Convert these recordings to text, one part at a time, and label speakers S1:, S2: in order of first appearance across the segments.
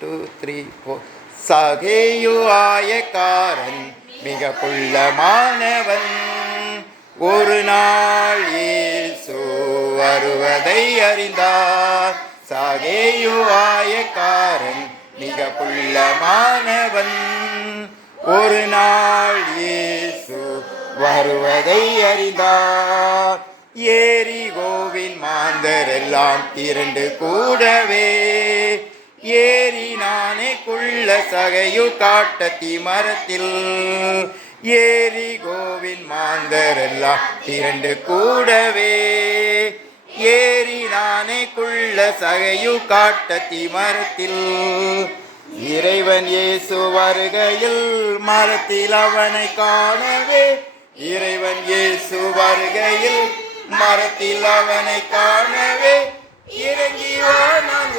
S1: Two three four சகேயுவாயக்காரன் மிக புள்ளமானவன். ஒரு நாள் இயேசு வருவதை அறிந்தார். சகேயுவாயக்காரன் மிக புள்ளமானவன். ஒரு நாள் இயேசு வருவதை அறிந்தார். ஏரிகோவின் மாந்தரெல்லாம் இரண்டு கூடவே ஏறினானே சகையு காட்டத்தி மரத்தில் ஏரி கோவின் மாந்தரெல்லாம் திரண்டு கூடவே. ஏறினானே குள்ள சகையு காட்டத்தி மரத்தில் இறைவன் இயேசு வருகையில் மரத்தில் அவனை காணவே. இறைவன் இயேசு வருகையில் மரத்தில் அவனை காணவே. இறங்கி நான்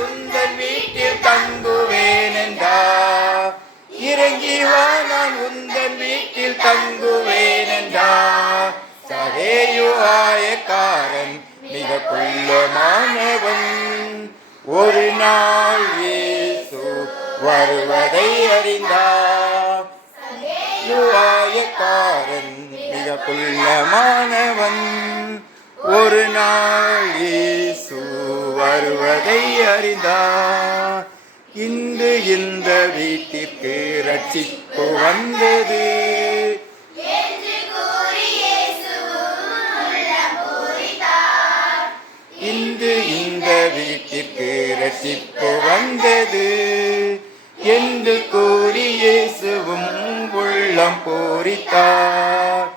S1: நான் உந்தன் வீட்டில் தங்குவேன் என்றார் சகேயுவாயக்காரன் மிக குள்ளமானவன். ஒரு நாள் இயேசு வருவதை அறிந்தார் யுவாயக்காரன் மிக குள்ளமானவன். ஒரு நாள் இயேசு வருவதை அறிந்தார் இன்று இந்த வீட்டிற்கு ரட்சிப்பு வந்தது. இன்று இந்த வீட்டிற்கு ரட்சிப்பு வந்தது. என்று கூறி இயேசுவும் உள்ளம் பூரித்தார்